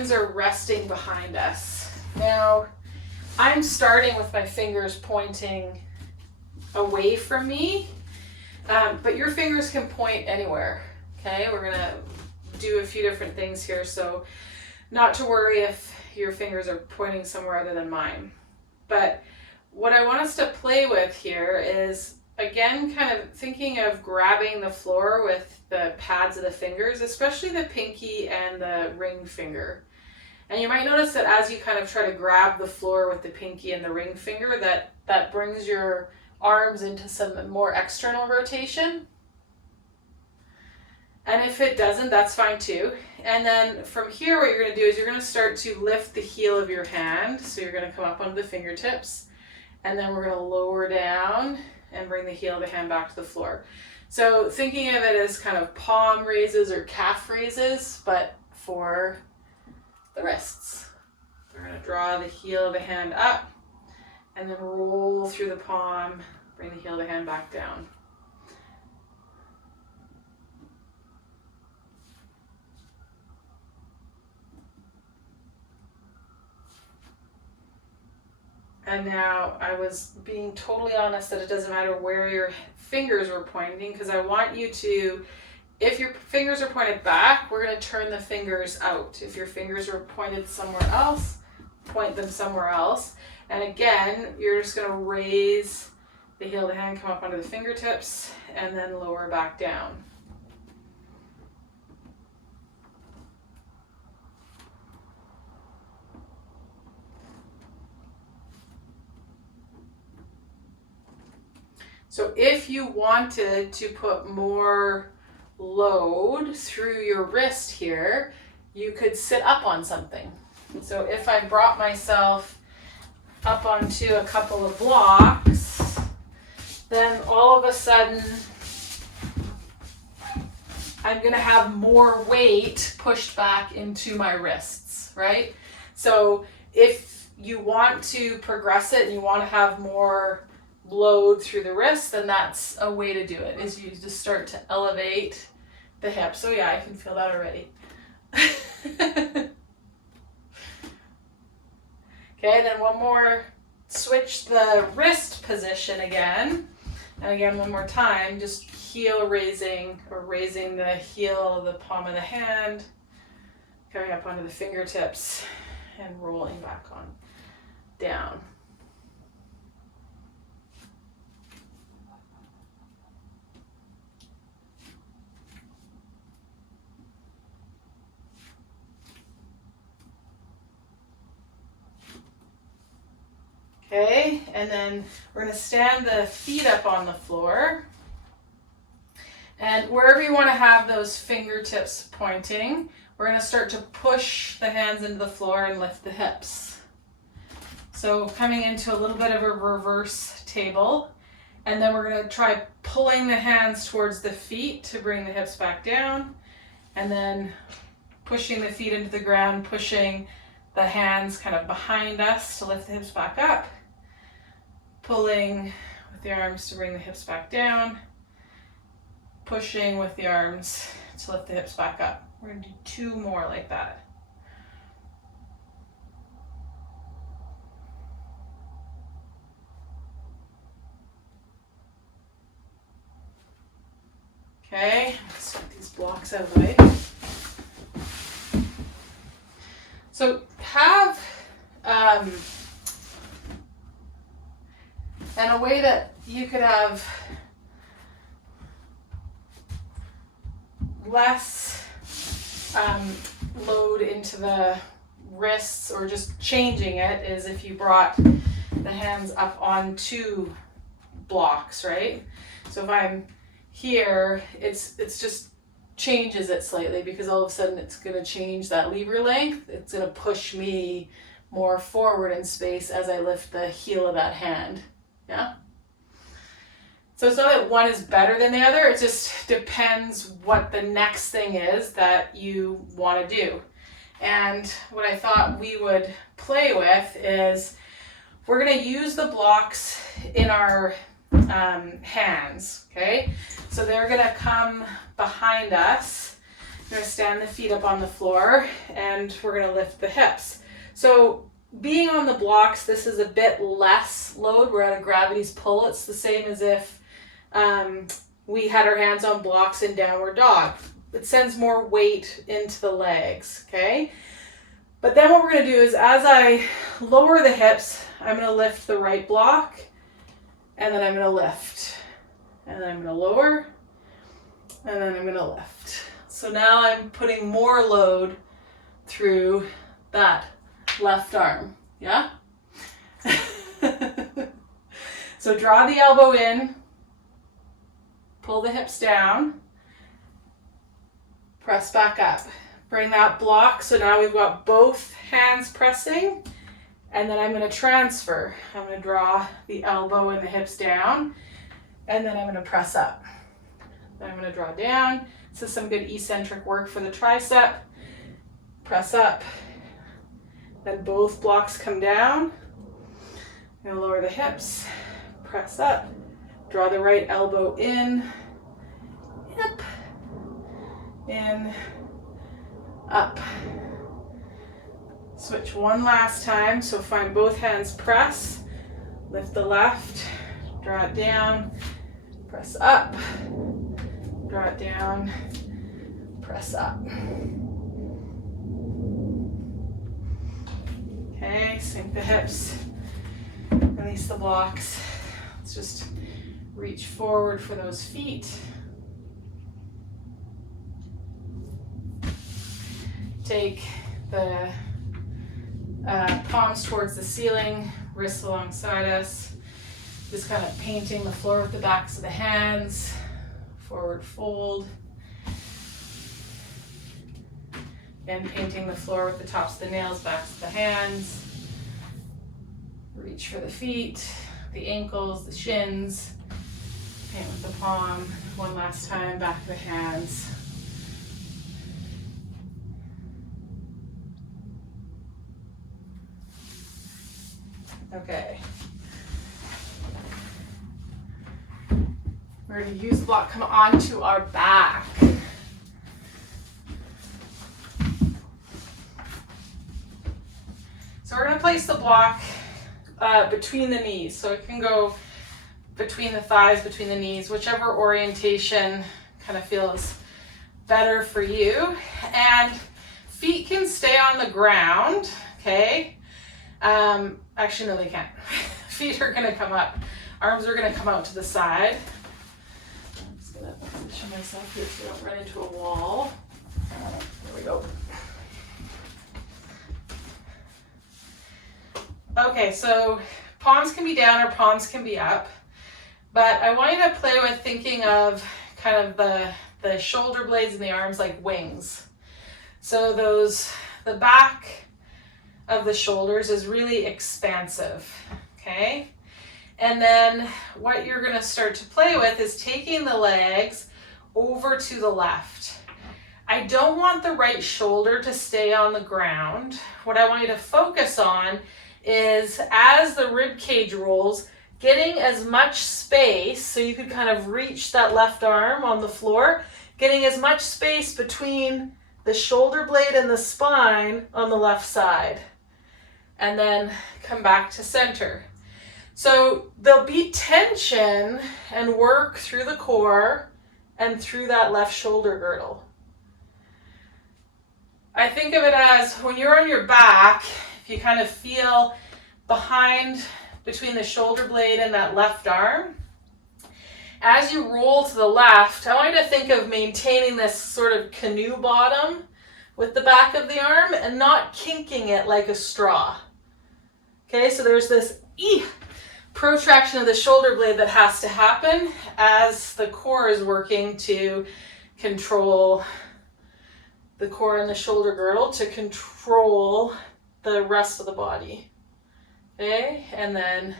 hands are resting behind us. Now, I'm starting with my fingers pointing away from me, but your fingers can point anywhere, okay? We're gonna do a few different things here, so not to worry if your fingers are pointing somewhere other than mine. But what I want us to play with here is, again, kind of thinking of grabbing the floor with the pads of the fingers, especially the pinky and the ring finger. And you might notice that as you kind of try to grab the floor with the pinky and the ring finger, that brings your arms into some more external rotation. And if it doesn't, that's fine too. And then from here, what you're going to do is you're going to start to lift the heel of your hand. So you're going to come up onto the fingertips, and then we're going to lower down and bring the heel of the hand back to the floor. So thinking of it as kind of palm raises or calf raises, but for the wrists. We're going to draw the heel of the hand up and then roll through the palm, bring the heel of the hand back down. And now I was being totally honest that it doesn't matter where your fingers were pointing, because I want you to, if your fingers are pointed back, we're going to turn the fingers out. If your fingers are pointed somewhere else, point them somewhere else. And again, you're just going to raise the heel of the hand, come up onto the fingertips, and then lower back down. So if you wanted to put more load through your wrist here, you could sit up on something. So if I brought myself up onto a couple of blocks, then all of a sudden I'm going to have more weight pushed back into my wrists, right? So if you want to progress it and you want to have more load through the wrist, then that's a way to do it, is you just start to elevate the hips. So yeah, I can feel that already. Okay, then one more, switch the wrist position again. And again, one more time, just heel raising, or raising the heel of the palm of the hand, coming up onto the fingertips and rolling back on down. Okay, and then we're going to stand the feet up on the floor. And wherever you want to have those fingertips pointing, we're going to start to push the hands into the floor and lift the hips. So coming into a little bit of a reverse table. And then we're going to try pulling the hands towards the feet to bring the hips back down. And then pushing the feet into the ground, pushing the hands kind of behind us to lift the hips back up. Pulling with the arms to bring the hips back down. Pushing with the arms to lift the hips back up. We're going to do 2 more like that. Okay, let's get these blocks out of the way. So have, and a way that you could have less load into the wrists, or just changing it, is if you brought the hands up on 2 blocks, right? So if I'm here, it's just changes it slightly, because all of a sudden it's going to change that lever length. It's going to push me more forward in space as I lift the heel of that hand. Yeah? So it's not that one is better than the other, it just depends what the next thing is that you want to do. And what I thought we would play with is, we're going to use the blocks in our hands, okay? So they're going to come behind us, going to stand the feet up on the floor and we're going to lift the hips. So being on the blocks, this is a bit less load. We're at a gravity's pull. It's the same as if we had our hands on blocks in downward dog. It sends more weight into the legs, okay? But then what we're going to do is as I lower the hips, I'm going to lift the right block, and then I'm going to lift. And then I'm going to lower, and then I'm going to lift. So now I'm putting more load through that left arm, yeah? So draw the elbow in, pull the hips down, press back up. Bring that block, so now we've got both hands pressing, and then I'm going to transfer. I'm going to draw the elbow and the hips down, and then I'm going to press up. Then I'm going to draw down. This is some good eccentric work for the tricep. Press up. Then both blocks come down. I'm going to lower the hips. Press up. Draw the right elbow in. Up. In. Up. Switch one last time. So find both hands press. Lift the left. Draw it down. Press up. Draw it down, press up. Okay, sink the hips, release the blocks. Let's just reach forward for those feet. Take the palms towards the ceiling, wrists alongside us. Just kind of painting the floor with the backs of the hands. Forward fold, and painting the floor with the tops of the nails, backs of the hands. Reach for the feet, the ankles, the shins. Paint with the palm. One last time, back of the hands. Okay. We're going to use the block, come onto our back. So we're going to place the block between the knees. So it can go between the thighs, between the knees, whichever orientation kind of feels better for you. And feet can stay on the ground, okay? Actually, no, they can't. Feet are going to come up. Arms are going to come out to the side. I'm just going to position myself here so I don't run into a wall. There we go. Okay, so palms can be down or palms can be up, but I want you to play with thinking of kind of the shoulder blades and the arms like wings. So the back of the shoulders is really expansive, okay? And then what you're going to start to play with is taking the legs over to the left. I don't want the right shoulder to stay on the ground. What I want you to focus on is as the rib cage rolls, getting as much space, so you could kind of reach that left arm on the floor, getting as much space between the shoulder blade and the spine on the left side. And then come back to center. So there'll be tension and work through the core and through that left shoulder girdle. I think of it as when you're on your back, if you kind of feel behind between the shoulder blade and that left arm, as you roll to the left, I want you to think of maintaining this sort of canoe bottom with the back of the arm and not kinking it like a straw. Okay, so there's this protraction of the shoulder blade that has to happen as the core is working to control the core and the shoulder girdle to control the rest of the body. Okay, and then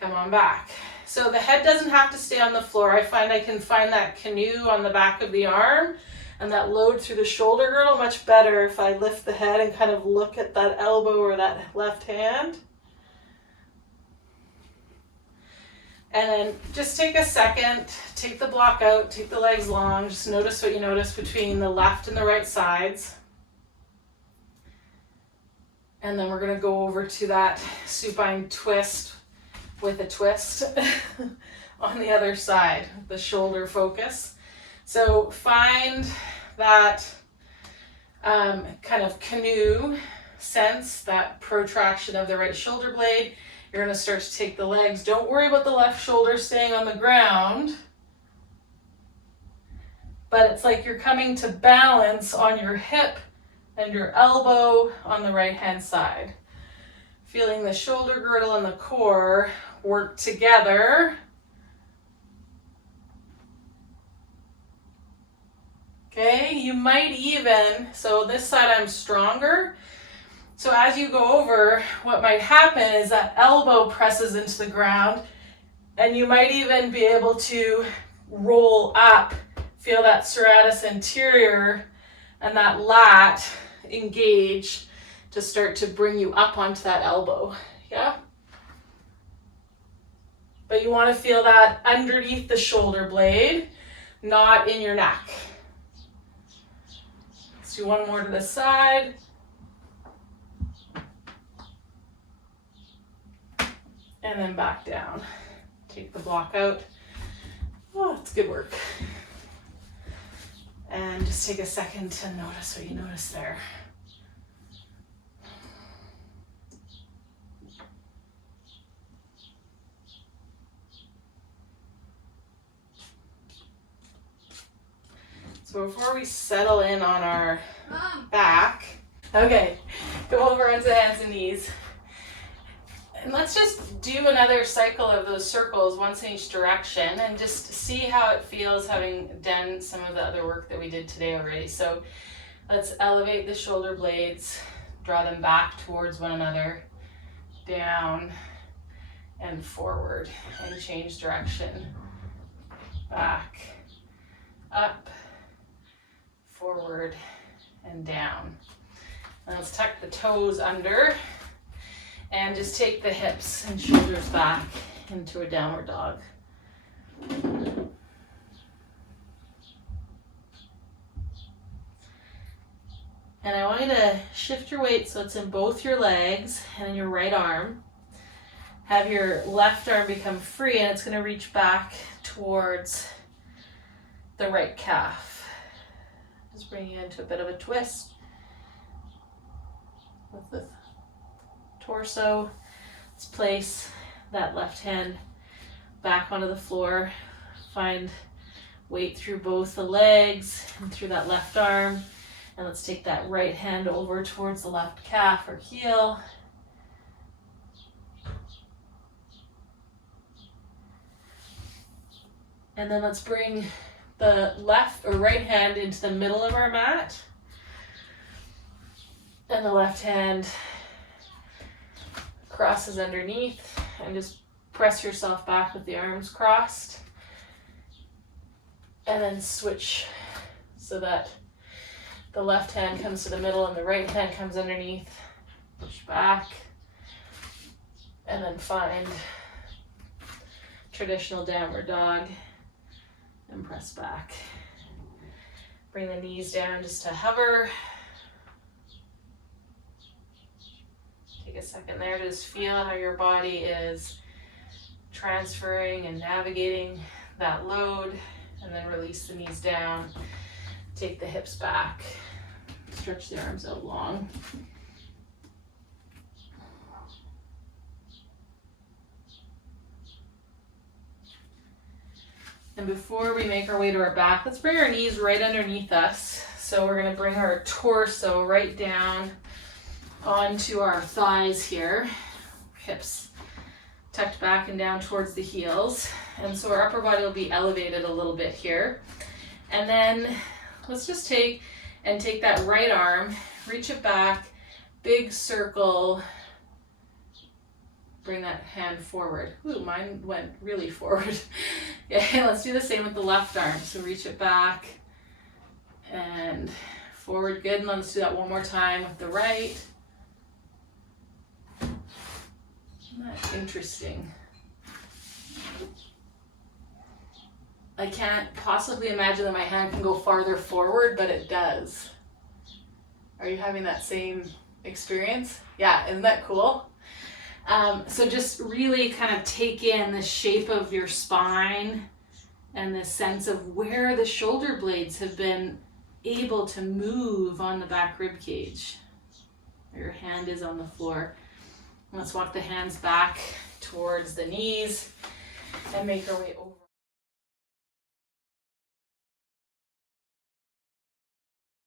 come on back. So the head doesn't have to stay on the floor. I find I can find that canoe on the back of the arm and that load through the shoulder girdle much better if I lift the head and kind of look at that elbow or that left hand. And then just take a second take the block out, take the legs long, just notice what you notice between the left and the right sides. And then we're gonna go over to that supine twist with a twist on the other side, the shoulder focus. So find that kind of canoe sense, that protraction of the right shoulder blade. You're gonna start to take the legs. Don't worry about the left shoulder staying on the ground, but it's like you're coming to balance on your hip and your elbow on the right hand side. Feeling the shoulder girdle and the core work together. Okay, you might even, so this side I'm stronger. So as you go over, what might happen is that elbow presses into the ground, and you might even be able to roll up, feel that serratus anterior and that lat engage to start to bring you up onto that elbow, yeah? But you want to feel that underneath the shoulder blade, not in your neck. Let's do one more to the side. And then back down. Take the block out. Oh, it's good work. And just take a second to notice what you notice there. So before we settle in on our back, okay, go over onto the hands and knees. And let's just do another cycle of those circles, once in each direction, and just see how it feels having done some of the other work that we did today already. So let's elevate the shoulder blades, draw them back towards one another, down and forward, and change direction. Back, up, forward, and down. And let's tuck the toes under. And just take the hips and shoulders back into a downward dog. And I want you to shift your weight so it's in both your legs and in your right arm. Have your left arm become free, and it's going to reach back towards the right calf. Just bring you into a bit of a twist with the torso. Let's place that left hand back onto the floor. Find weight through both the legs and through that left arm. And let's take that right hand over towards the left calf or heel. And then let's bring the left or right hand into the middle of our mat. And the left hand crosses underneath, and just press yourself back with the arms crossed. And then switch so that the left hand comes to the middle and the right hand comes underneath. Push back. And then find traditional downward dog and press back. Bring the knees down just to hover. Take a second there to just feel how your body is transferring and navigating that load, and then release the knees down. Take the hips back. Stretch the arms out long. And before we make our way to our back, let's bring our knees right underneath us. So we're going to bring our torso right down onto our thighs here. Hips tucked back and down towards the heels. And so our upper body will be elevated a little bit here. And then let's just take that right arm, reach it back, big circle, bring that hand forward. Ooh, mine went really forward. Okay, let's do the same with the left arm. So reach it back and forward, good. And let's do that one more time with the right. Isn't that interesting? I can't possibly imagine that my hand can go farther forward, but it does. Are you having that same experience? Yeah, isn't that cool? So just really kind of take in the shape of your spine and the sense of where the shoulder blades have been able to move on the back rib cage. Where your hand is on the floor. Let's walk the hands back towards the knees and make our way over.